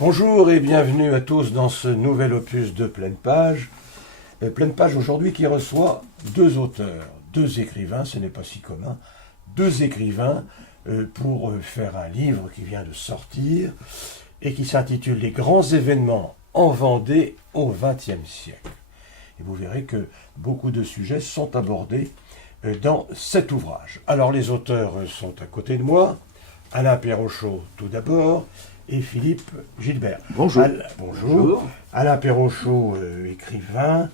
Bonjour et bienvenue à tous dans ce nouvel opus de Pleine Page. Pleine Page aujourd'hui qui reçoit deux auteurs, deux écrivains, ce n'est pas si commun, deux écrivains pour faire un livre qui vient de sortir et qui s'intitule Les grands événements en Vendée au XXe siècle. Et vous verrez que beaucoup de sujets sont abordés dans cet ouvrage. Alors les auteurs sont à côté de moi, Alain Perrochot tout d'abord, et Philippe Gilbert. Bonjour. Bonjour. Alain Perrochot, écrivain,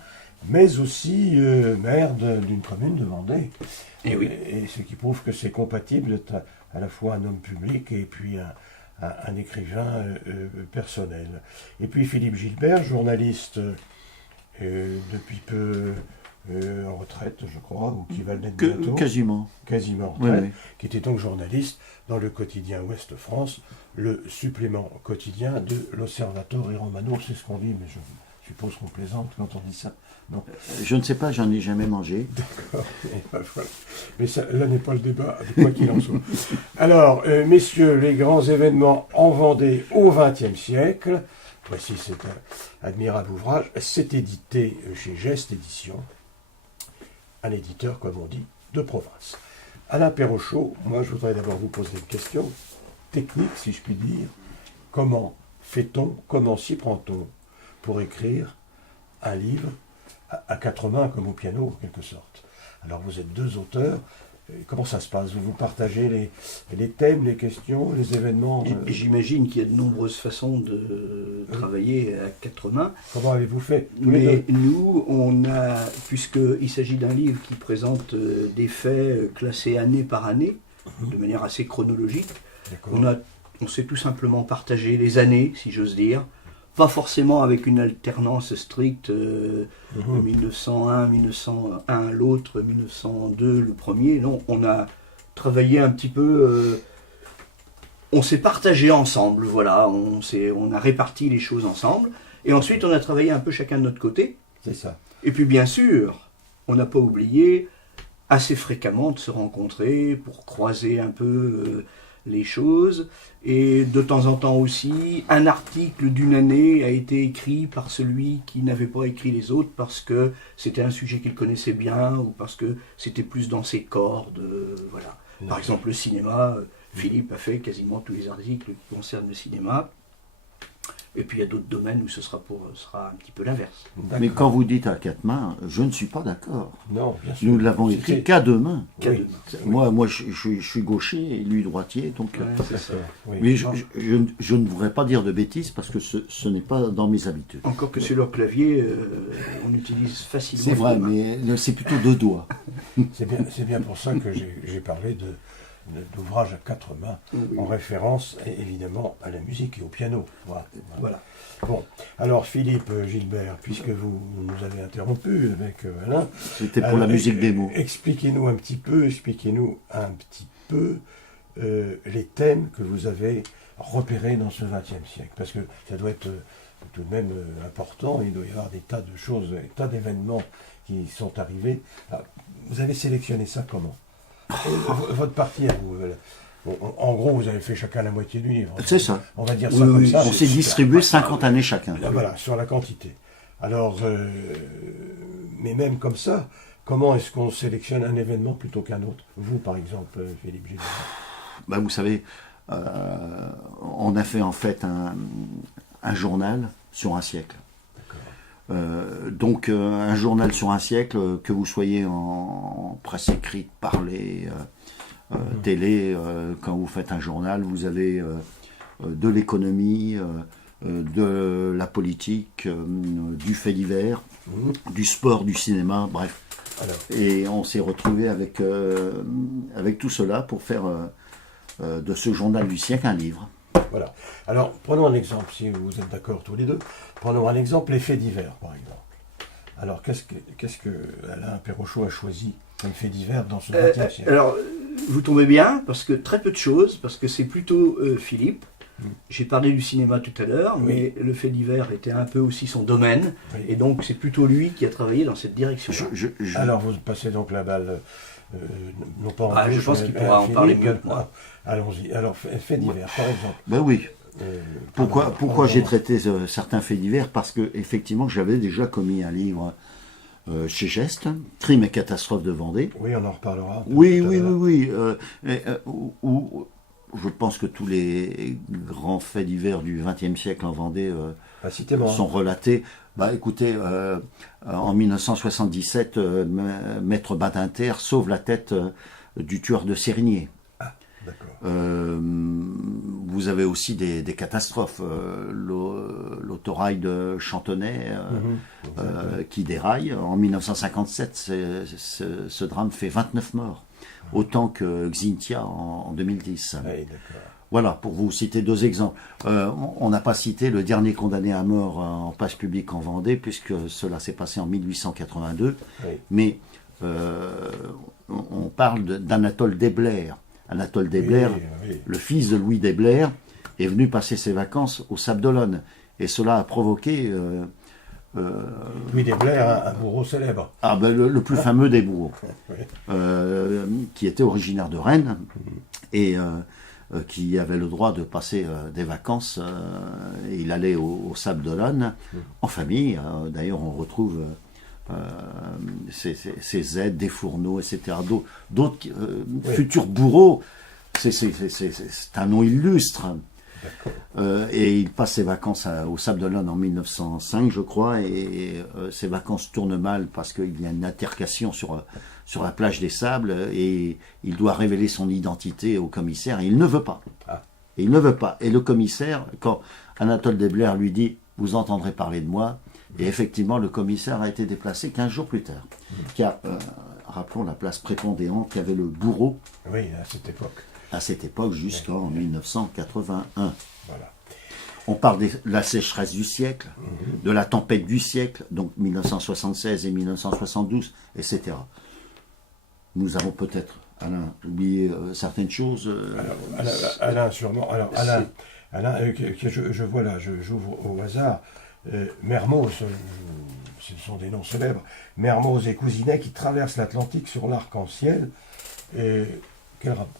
mais aussi maire d'une commune de Vendée. Et oui. Et ce qui prouve que c'est compatible d'être à la fois un homme public et puis un écrivain personnel. Et puis Philippe Gilbert, journaliste depuis peu en retraite, je crois, ou qui va le naître bientôt. Quasiment. Quasiment en retraite, Oui. qui était donc journaliste dans le quotidien Ouest France, le supplément quotidien de l'Observatoire Romano. C'est ce qu'on dit, mais je suppose qu'on plaisante quand on dit ça. Non. Je ne sais pas, j'en ai jamais mangé. D'accord. Voilà. Mais ça, là n'est pas le débat, quoi qu'il en soit. Alors, messieurs, les grands événements en Vendée au XXe siècle, voici cet admirable ouvrage, c'est édité chez Geste Éditions, un éditeur, comme on dit, de province. Alain Perrochot, moi je voudrais d'abord vous poser une question technique, si je puis dire. Comment fait-on, comment s'y prend-on pour écrire un livre à quatre mains, comme au piano, en quelque sorte? Alors vous êtes deux auteurs, comment ça se passe? Vous partagez les thèmes, les questions, les événements J'imagine qu'il y a de nombreuses façons de travailler à quatre mains. Comment avez-vous fait Mais nous, puisqu'il s'agit d'un livre qui présente des faits classés année par année, de manière assez chronologique, on s'est tout simplement partagé les années, si j'ose dire, pas forcément avec une alternance stricte, 1901, 1901 l'autre, 1902 le premier. Non, on a travaillé un petit peu, on s'est partagé ensemble, voilà, on a réparti les choses ensemble, et ensuite on a travaillé un peu chacun de notre côté. C'est ça. Et puis bien sûr, on n'a pas oublié assez fréquemment de se rencontrer pour croiser un peu les choses, et de temps en temps aussi, un article d'une année a été écrit par celui qui n'avait pas écrit les autres parce que c'était un sujet qu'il connaissait bien ou parce que c'était plus dans ses cordes, voilà. Par exemple le cinéma, Philippe a fait quasiment tous les articles qui concernent le cinéma. Et puis il y a d'autres domaines où ce sera un petit peu l'inverse. Mais quand vous dites à quatre mains, je ne suis pas d'accord. Non, bien sûr. Nous l'avons écrit qu'à deux mains. Oui. Moi je suis gaucher et lui droitier, donc. Ouais, c'est ça. Oui. Mais je ne voudrais pas dire de bêtises parce que ce n'est pas dans mes habitudes. Encore que sur leur clavier, on utilise facilement. C'est vrai, mais c'est plutôt deux doigts. C'est bien pour ça que j'ai parlé d'ouvrage à quatre mains, en référence évidemment à la musique et au piano. Voilà. Bon, alors Philippe Gilbert, puisque vous nous avez interrompu avec Alain, C'était pour la musique des mots. Expliquez-nous un petit peu les thèmes que vous avez repérés dans ce XXe siècle, parce que ça doit être tout de même important, il doit y avoir des tas de choses, des tas d'événements qui sont arrivés. Alors, vous avez sélectionné ça comment? Votre partie à vous, en gros, vous avez fait chacun la moitié du livre. C'est ça. On va dire ça comme ça. On s'est distribué 50 années chacun. Voilà, sur la quantité. Alors, mais même comme ça, comment est-ce qu'on sélectionne un événement plutôt qu'un autre? Vous, par exemple, Philippe Gilbert. Vous savez, on a fait en fait un journal sur un siècle. Donc un journal sur un siècle, que vous soyez en presse écrite, parlée, télé, quand vous faites un journal, vous avez de l'économie, de la politique, du fait divers, du sport, du cinéma, bref. Alors. Et on s'est retrouvé avec tout cela pour faire de ce journal du siècle un livre. Voilà. Alors, prenons un exemple, si vous êtes d'accord tous les deux. Prenons un exemple, les faits divers, par exemple. Alors, qu'est-ce que Alain Perrochot a choisi comme fait divers dans ce XXe siècle? Alors, vous tombez bien, parce que très peu de choses, parce que c'est plutôt Philippe. J'ai parlé du cinéma tout à l'heure, mais le fait divers était un peu aussi son domaine, et donc c'est plutôt lui qui a travaillé dans cette direction-là. Alors, vous passez donc la balle, non pas en je pense qu'il pourra en parler mieux que moi. Allons-y. Alors, fait divers, par exemple. Ben oui. Pourquoi j'ai traité certains faits divers? Parce que effectivement, j'avais déjà commis un livre chez Geste, Crimes et catastrophes de Vendée. Oui, on en reparlera. Oui. Où je pense que tous les grands faits divers du XXe siècle en Vendée sont relatés. Écoutez, en 1977, Maître Badinter sauve la tête du tueur de Sérigné. Vous avez aussi des catastrophes. L'autorail de Chantenay qui déraille. En 1957, ce drame fait 29 morts. Autant que Xintia en 2010. Oui, voilà, pour vous citer deux exemples. On n'a pas cité le dernier condamné à mort en place publique en Vendée, puisque cela s'est passé en 1882. Oui. Mais on parle d'Anatole Desblair. Anatole Desblair, le fils de Louis Desblair, est venu passer ses vacances au Sable d'Olonne. Et cela a provoqué... Louis Desblair, un bourreau célèbre. Le plus fameux des bourreaux. Oui. Qui était originaire de Rennes et qui avait le droit de passer des vacances. Il allait au Sable d'Olonne en famille. D'ailleurs, on retrouve ses aides, des fourneaux, etc. D'autres futurs bourreaux. C'est un nom illustre. Et il passe ses vacances au Sable d'Olonne en 1905, je crois, et ses vacances tournent mal parce qu'il y a une altercation sur la plage des Sables et il doit révéler son identité au commissaire et il ne veut pas. Et il ne veut pas. Et le commissaire, quand Anatole Desblair lui dit « Vous entendrez parler de moi », et effectivement, le commissaire a été déplacé 15 jours plus tard, car, rappelons la place prépondérante qu'avait le bourreau. Oui, à cette époque. À cette époque, jusqu'en 1981. Voilà. On parle de la sécheresse du siècle, de la tempête du siècle, donc 1976 et 1972, etc. Nous avons peut-être, Alain, oublié certaines choses. Alain, sûrement. Alors, Alain, je vois là, j'ouvre au hasard. Mermoz, ce sont des noms célèbres. Mermoz et Cousinet qui traversent l'Atlantique sur l'Arc-en-Ciel.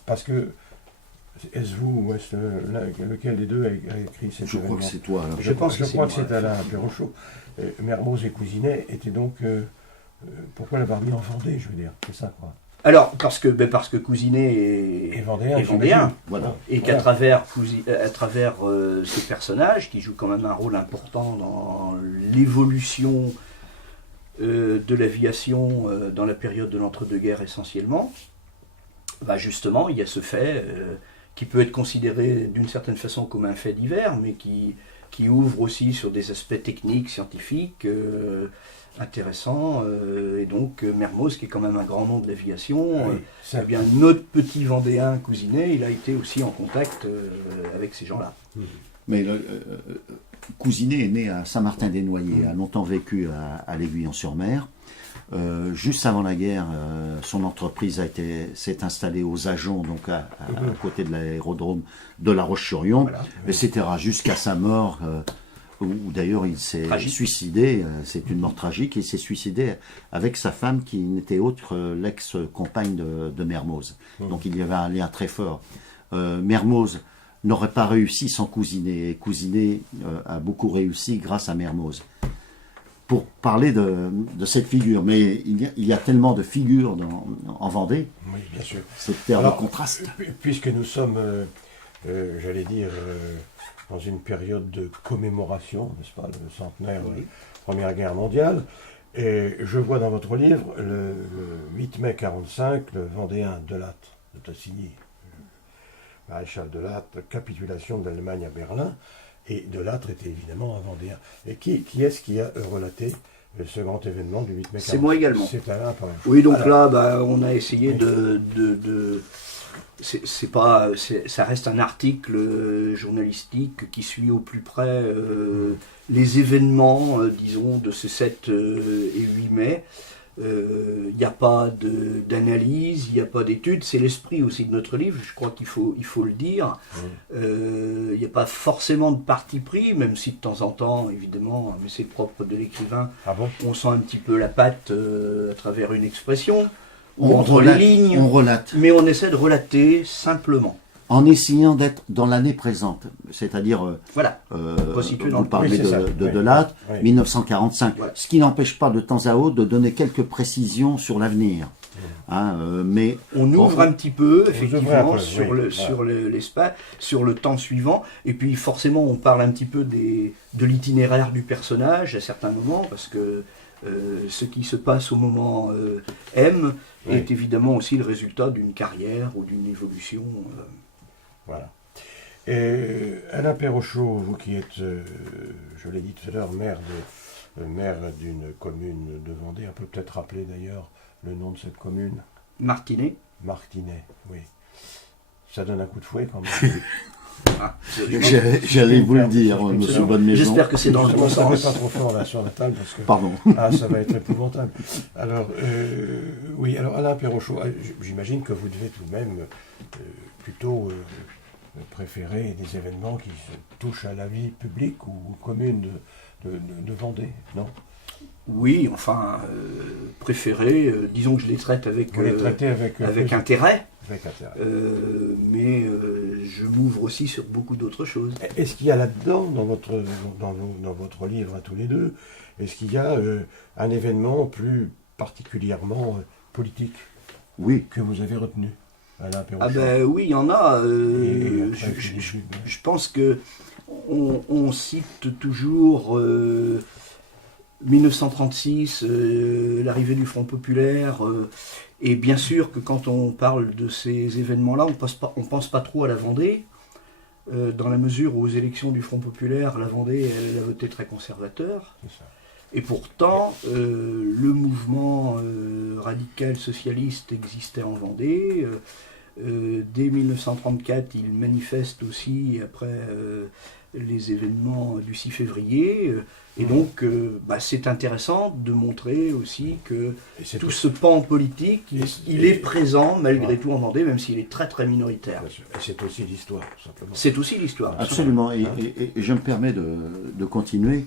Parce que est-ce vous ou est-ce lequel des deux a écrit cet événement? Crois que c'est toi. Alors. Je crois que c'est Alain Perrochot. Mermoz et Cousinet étaient donc... pourquoi l'avoir mis en Vendée, je veux dire? C'est ça, quoi. Alors, parce que Cousinet est vendéen. Voilà. Et qu'à travers ces personnages, qui jouent quand même un rôle important dans l'évolution de l'aviation dans la période de l'entre-deux-guerres essentiellement, justement, il y a ce fait qui peut être considéré d'une certaine façon comme un fait divers, mais qui ouvre aussi sur des aspects techniques, scientifiques, intéressants. Et donc, Mermoz, qui est quand même un grand nom de l'aviation, eh bien, notre petit Vendéen Cousinet, il a été aussi en contact avec ces gens-là. Mais Cousinet est né à Saint-Martin-des-Noyers, a longtemps vécu à l'Aiguillon-sur-Mer. Juste avant la guerre, son entreprise s'est installée aux Ajoncs, donc à côté de l'aérodrome de La Roche-sur-Yon, etc. Jusqu'à sa mort, où d'ailleurs il s'est suicidé. C'est une mort tragique. Il s'est suicidé avec sa femme qui n'était autre que l'ex-compagne de Mermoz. Donc il y avait un lien très fort. Mermoz n'aurait pas réussi sans Cousinet. Et Cousinet a beaucoup réussi grâce à Mermoz. Pour parler de cette figure, mais il y a tellement de figures en Vendée. Oui, bien sûr. Cette terre de contraste. Puisque nous sommes, j'allais dire, dans une période de commémoration, n'est-ce pas, le centenaire de la Première Guerre mondiale, et je vois dans votre livre, le 8 mai 1945, le Vendéen Delattre de Tassigny, maréchal Delattre, capitulation de l'Allemagne à Berlin. Et Delattre était évidemment un Vendéen. Et qui est-ce qui a relaté ce grand événement du 8 mai 1945? C'est moi également. C'est Alain, quand même. Oui, donc là, on a essayé ça reste un article journalistique qui suit au plus près les événements, disons, de ce 7 et 8 mai. Il n'y a pas d'analyse, il n'y a pas d'étude, c'est l'esprit aussi de notre livre, je crois qu'il faut le dire. Il n'y a pas forcément de parti pris, même si de temps en temps, évidemment, mais c'est propre de l'écrivain, on sent un petit peu la patte à travers une expression, ou entre les lignes, on relate. Mais on essaie de relater simplement. en essayant d'être dans l'année présente. C'est-à-dire, Voilà. Resituer dans vous le- parlez Oui, c'est ça. de Oui. Delattre, Oui. 1945, Voilà. ce qui n'empêche pas de temps à autre de donner quelques précisions sur l'avenir. Hein, mais On ouvre un petit peu, ouvrez un effectivement, peu, sur, oui, le, voilà. sur l'espace, sur le temps suivant. Et puis, forcément, on parle un petit peu de l'itinéraire du personnage à certains moments, parce que ce qui se passe au moment M Oui. est évidemment aussi le résultat d'une carrière ou d'une évolution. Voilà. Et Alain Perrochot, vous qui êtes, je l'ai dit tout à l'heure, maire d'une commune de Vendée, on peut peut-être rappeler d'ailleurs le nom de cette commune, Martinet. Martinet, oui. Ça donne un coup de fouet quand même. Ah, j'allais vous le dire, monsieur Bonne-Maison. J'espère que c'est dans le Je bon ne savais sens. pas trop fort là sur la table parce que Pardon. ça va être épouvantable. Alors, oui, alors Alain Perrochot, j'imagine que vous devez tout de même plutôt préférer des événements qui touchent à la vie publique ou commune de Vendée, non? Oui, enfin, préféré, disons que je les traite avec, Vous les traitez avec intérêt, avec intérêt. mais je m'ouvre aussi sur beaucoup d'autres choses. Est-ce qu'il y a là-dedans, dans votre livre à tous les deux, est-ce qu'il y a un événement plus particulièrement politique Oui. que vous avez retenu, Alain Perrochot? Ah ben oui, il y en a. Et après, Je pense que on cite toujours 1936, l'arrivée du Front populaire, et bien sûr que quand on parle de ces événements-là, on pense pas trop à la Vendée, dans la mesure où aux élections du Front populaire, la Vendée, elle a voté très conservateur. C'est ça. Et pourtant, le mouvement radical socialiste existait en Vendée. Dès 1934, il manifeste aussi après les événements du 6 février. Et donc, c'est intéressant de montrer aussi que tout ce pan politique, il est présent malgré tout en Vendée, même s'il est très très minoritaire. Bien sûr. Et c'est aussi l'histoire, tout simplement. C'est aussi l'histoire. Absolument. Et je me permets de continuer.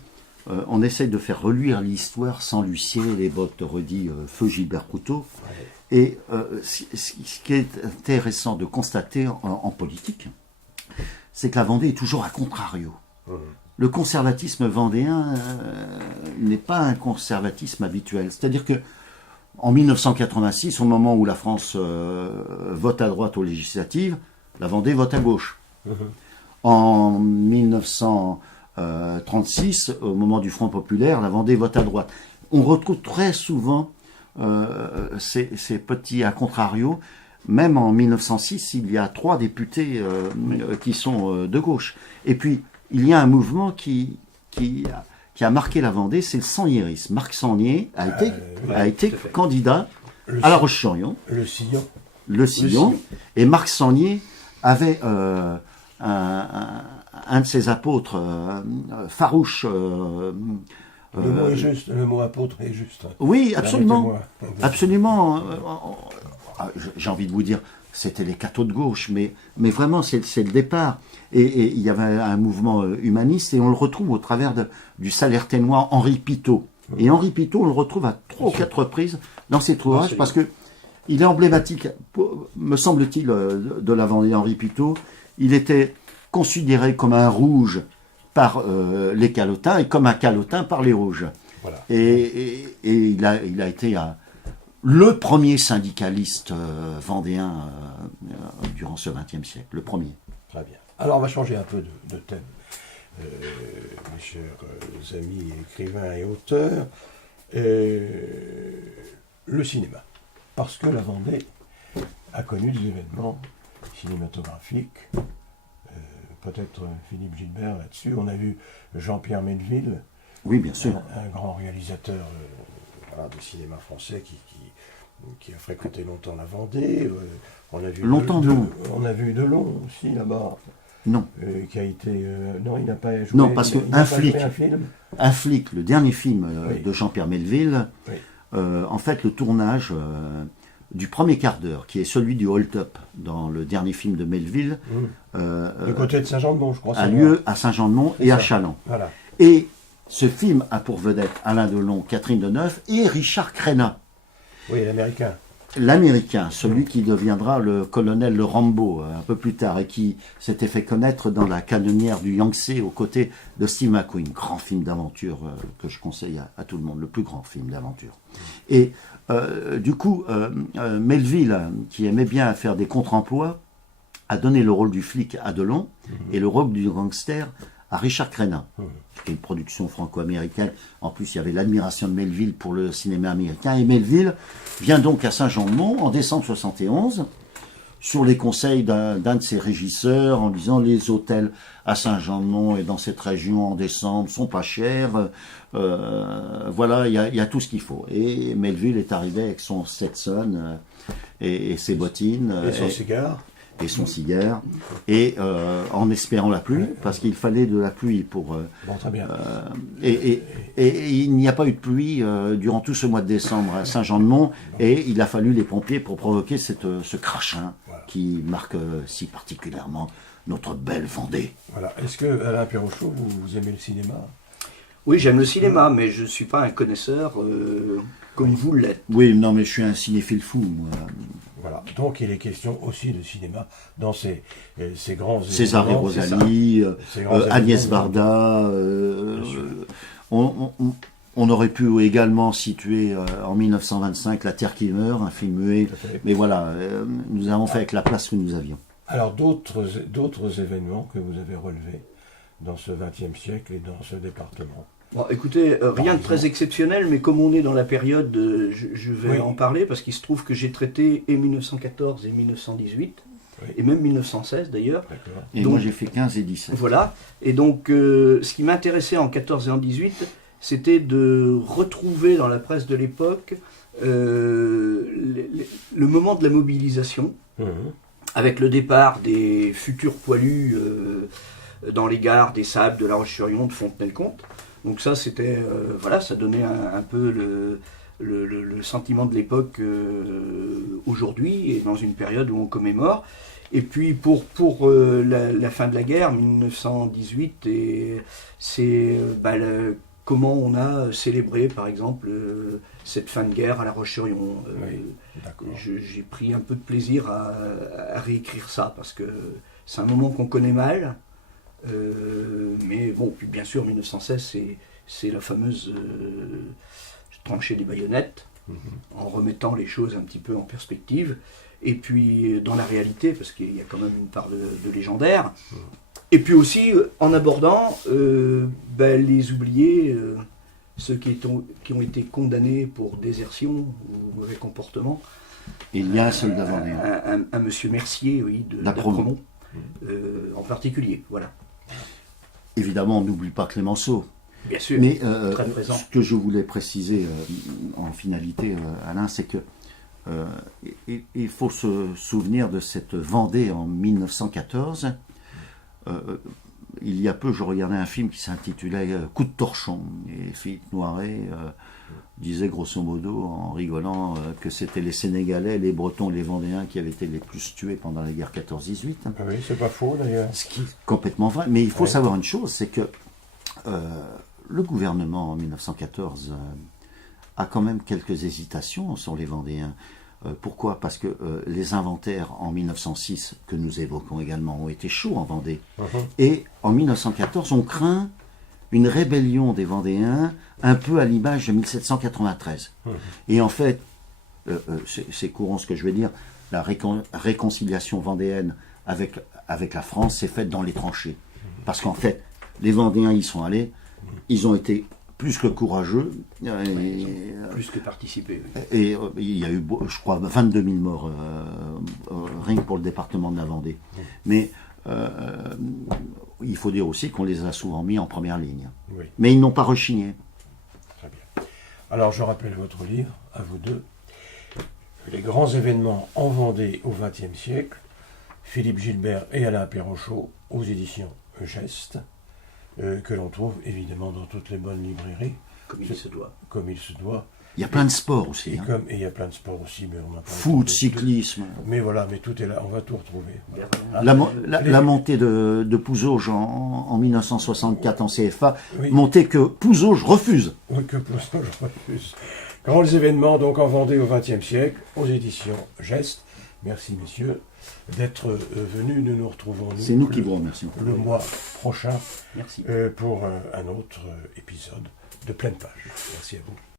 On essaye de faire reluire l'histoire sans lui cirer les bottes, redit feu Gilbert Couteau. Ouais. Et ce qui est intéressant de constater en politique, c'est que la Vendée est toujours à contrario. Le conservatisme vendéen n'est pas un conservatisme habituel. C'est-à-dire que en 1986, au moment où la France vote à droite aux législatives, la Vendée vote à gauche. En 1936, au moment du Front populaire, la Vendée vote à droite. On retrouve très souvent ces petits à contrario. Même en 1906, il y a 3 députés qui sont de gauche. Et puis, il y a un mouvement qui a marqué la Vendée, c'est le Sangnierisme. Marc Sangnier a été tout à fait. candidat à La Roche-sur-Yon, Le sillon. le Sillon, et Marc Sangnier avait un de ses apôtres farouches. Le mot est juste, le mot apôtre est juste. Oui, absolument. Arrêtez-moi. Absolument. J'ai envie de vous dire, c'était les cathos de gauche, mais vraiment, c'est le départ. Et il y avait un mouvement humaniste, et on le retrouve au travers du Salertainois Henri Pitot. Et Henri Pitot, on le retrouve à 3 ou 4 reprises dans cet ouvrage, parce que il est emblématique, me semble-t-il, de la Vendée. Henri Pitot. Il était considéré comme un rouge par les calotins et comme un calotin par les rouges. Voilà. Et il a été le premier syndicaliste vendéen durant ce XXe siècle, le premier. Très bien. Alors on va changer un peu de thème, mes chers amis écrivains et auteurs. Le cinéma. Parce que la Vendée a connu des événements cinématographiques. Peut-être Philippe Gilbert là-dessus. On a vu Jean-Pierre Melville, Oui, bien sûr. un grand réalisateur de cinéma français qui a fréquenté longtemps la Vendée. On a vu Longtemps, non. On a vu Delon aussi là-bas. Non. Qui a été... non, il n'a pas joué... Non, parce que il n'a un pas flic, joué un film. Un flic, le dernier film Oui. de Jean-Pierre Melville, Oui. en fait, le tournage du premier quart d'heure, qui est celui du hold-up dans le dernier film de Melville, Du côté de Saint-Jean-de-Mont, je crois. a c'est lieu vrai. à Saint-Jean-de-Mont C'est et à ça. Châlons. Voilà. Et ce film a pour vedette Alain Delon, Catherine Deneuve et Richard Crenna. Oui, l'américain. l'Américain, celui qui deviendra le colonel le Rambo un peu plus tard et qui s'était fait connaître dans la canonnière du Yangtze aux côtés de Steve McQueen, grand film d'aventure que je conseille à tout le monde, le plus grand film d'aventure. Et du coup, Melville, qui aimait bien faire des contre-emplois, a donné le rôle du flic à Delon et le rôle du gangster à Richard Crenna. C'était une production franco-américaine. En plus, il y avait l'admiration de Melville pour le cinéma américain. Et Melville vient donc à Saint-Jean-de-Mont en décembre 71, sur les conseils d'un de ses régisseurs, en disant les hôtels à Saint-Jean-de-Mont et dans cette région en décembre sont pas chers. Voilà, il y a tout ce qu'il faut. Et Melville est arrivé avec son Stetson et ses bottines. Et son cigare. Et son cigare, et en espérant la pluie, parce qu'il fallait de la pluie pour... Bon, très bien. Et il n'y a pas eu de pluie durant tout ce mois de décembre à Saint-Jean-de-Mont, et il a fallu les pompiers pour provoquer ce crachin qui marque si particulièrement notre belle Vendée. Voilà. Est-ce que, Alain Perrochot, vous aimez le cinéma? Oui, j'aime le cinéma, mais je ne suis pas un connaisseur comme vous l'êtes. Oui, non, mais je suis un cinéphile fou, moi. Voilà. Donc il est question aussi de cinéma dans ces grands César et événements, Rosalie, Agnès Varda. On aurait pu également situer en 1925 La Terre qui meurt, un film muet. Mais voilà, nous avons fait avec la place que nous avions. Alors d'autres événements que vous avez relevés dans ce XXe siècle et dans ce département? Bon, écoutez, rien de très exceptionnel, mais comme on est dans la période, je vais en parler, parce qu'il se trouve que j'ai traité et 1914 et 1918, et même 1916 d'ailleurs. Et donc, moi j'ai fait 15 et 17. Voilà, et donc ce qui m'intéressait en 14 et en 18, c'était de retrouver dans la presse de l'époque le moment de la mobilisation, avec le départ des futurs poilus dans les gares des Sables, de La Roche-sur-Yon, de Fontenay-le-Comte. Donc ça, c'était, voilà, ça donnait un peu le sentiment de l'époque aujourd'hui, et dans une période où on commémore. Et puis pour la fin de la guerre, 1918, c'est comment on a célébré, par exemple, cette fin de guerre à La Roche-sur-Yon. J'ai pris un peu de plaisir à réécrire ça, parce que c'est un moment qu'on connaît mal. Mais bon, puis bien sûr, 1916, c'est la fameuse tranchée des baïonnettes, en remettant les choses un petit peu en perspective, et puis dans la réalité, parce qu'il y a quand même une part de légendaire, et puis aussi en abordant les oubliés, ceux qui ont été condamnés pour désertion ou mauvais comportement. Il y a un soldat vendéen. Un monsieur Mercier, oui, d'Apremont, en particulier, voilà. Évidemment, on n'oublie pas Clémenceau. Bien sûr, mais très présent. Ce que je voulais préciser en finalité, Alain, c'est que il faut se souvenir de cette Vendée en 1914. Il y a peu, je regardais un film qui s'intitulait Coup de torchon. Et Philippe Noiret disait grosso modo, en rigolant, que c'était les Sénégalais, les Bretons, les Vendéens qui avaient été les plus tués pendant la guerre 14-18. Oui, c'est pas faux d'ailleurs. Ce qui est complètement vrai. Mais il faut savoir une chose, c'est que le gouvernement en 1914 a quand même quelques hésitations sur les Vendéens. Pourquoi? Parce que les inventaires en 1906, que nous évoquons également, ont été chauds en Vendée. Et en 1914, on craint une rébellion des Vendéens, un peu à l'image de 1793. Et en fait, c'est courant ce que je vais dire, la réconciliation vendéenne avec la France s'est faite dans les tranchées. Parce qu'en fait, les Vendéens y sont allés, ils ont été plus que courageux. Plus que participés. Et il y a eu, je crois, 22 000 morts, rien que pour le département de la Vendée. Mais il faut dire aussi qu'on les a souvent mis en première ligne. Oui. Mais ils n'ont pas rechigné. Très bien. Alors je rappelle votre livre, à vous deux, Les grands événements en Vendée au XXe siècle, Philippe Gilbert et Alain Perrochot, aux éditions Geste, que l'on trouve évidemment dans toutes les bonnes librairies. Comme il se doit. Comme il se doit. Il y a plein de sports aussi. Et il y a plein de sports aussi, mais on n'a pas foot, cyclisme. Mais voilà, mais tout est là, on va tout retrouver. La montée de Pouzauges en 1964 en CFA, montée que Pouzauges refuse. Oui, que Pouzauges refuse. Grands événements donc en Vendée au XXe siècle, aux éditions Geste. Merci messieurs d'être venus. Nous nous retrouvons C'est nous qui vous remercions. le mois prochain Merci. pour un autre épisode de Pleine Page. Merci à vous.